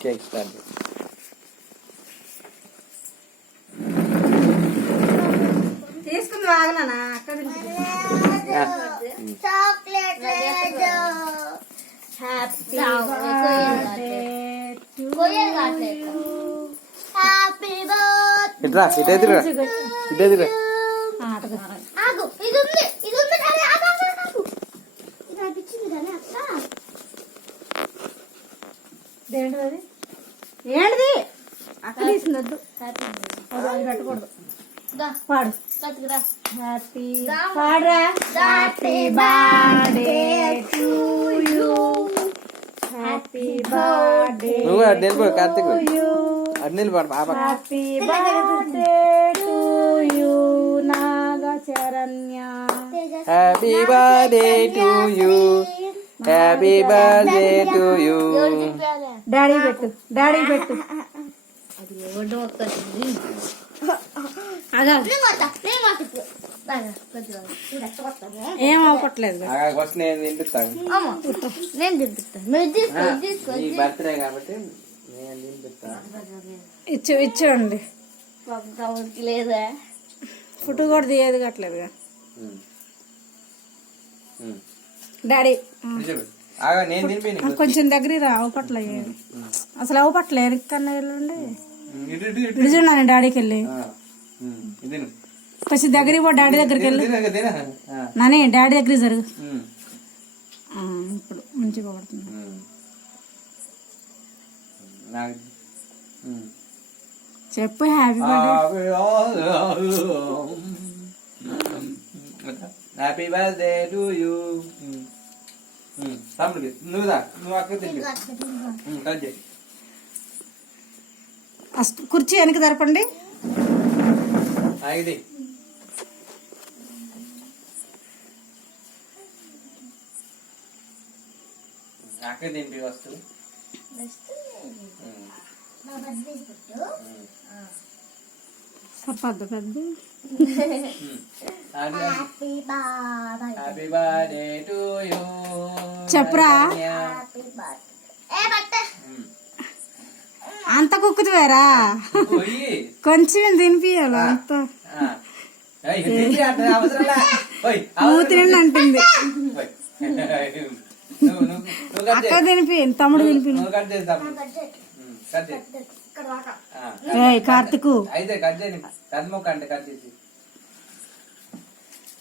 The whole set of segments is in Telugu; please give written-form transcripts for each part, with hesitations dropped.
కేక్ స్టార్ట్ తీసుకుంది వాగనా అక్కడ చాక్లెట్ హ్యాపీ హ్యాపీ బర్త్డే ఇట్రా ఇటెదురా ఇటెదురా ఆగు ఇది ఉంది డాడీ ఆగు ఇది అనిపించింది కానీ అక్క ఏంటిది అది ఏంటిది అక్కడ తీసింది వద్దు అది పెట్టకూడదు పాడు హ్యాపీ పాడరా happy birthday to you happy birthday నువ్వు అడ్డేలు పడు కార్తీక్ అడ్డేలు పడు పాప happy birthday to you Nagacharanya happy birthday to you happy birthday to you daddy పెట్టు ఏం అవ్వట్లేదు నేను తినిపిస్తాను నేను తినిపిస్తాను నీ బర్త్డే కాబట్టి నేను తినిపిస్తాను ఇచ్చండి లేదా ఫుడ్ కూడా తీయదు కట్టలేదుగా డాడీ నేను తినిపి కొంచెం దగ్గర రా అవపట్ల అసలు అవపట్ల ఎక్కడన్నా వెళ్ళండి నిజండి డాడీకి వెళ్ళి కొంచెం దగ్గరికి పో డాడీ దగ్గరికి వెళ్ళి నాని డాడీ దగ్గర జరుగు ఇప్పుడు మంచిగా పడుతుంది చెప్పు happy happy birthday to you తమ్ముడికి నువ్వు అక్క తిండి కట్ చేయి కుర్చీ వెనక జరపండి ఇది అక్క తింపి వస్తువు సరిపోద్దు పెద్ద హ్యాపీ బర్త్డే టు యూ చెప్పురా అంత కుక్కుతువేరా కొంచెం తినిపియాలి అంత మూతిని అంటుంది అక్క తినిపి తమ్ముడు తినిపి కార్తిక్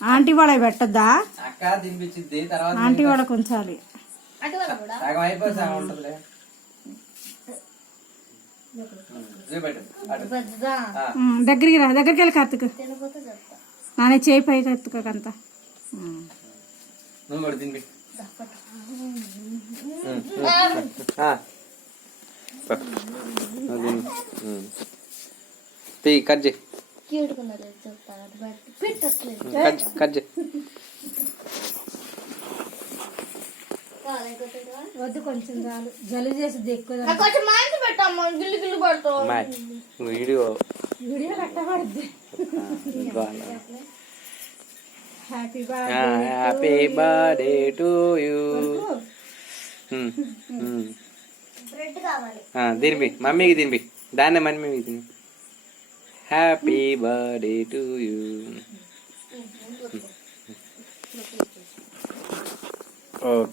ఆంటీ వాళ్ళ పెట్టద్దా అక్క తినిపించింది తర్వాత ఆంటీ వాళ్ళ కొంచాలి సగం అయిపోయి ఉంటుందిలే దగ్గరికి రా దగ్గరికి వెళ్ళి కార్తిక్ నానే చేయి పై కార్తికంతా నువ్వు కూడా తినిపి కట్ చేయి కట్ చేయి వద్దు కొంచెం చాలు జలు చేసి ఎక్కువ వీడియో వీడియో పెట్టబడుద్ది happy happy birthday to you తినిపి మమ్మీకి తినిపి దాన్నే మమ్మీకి తినిపి happy birthday to you okay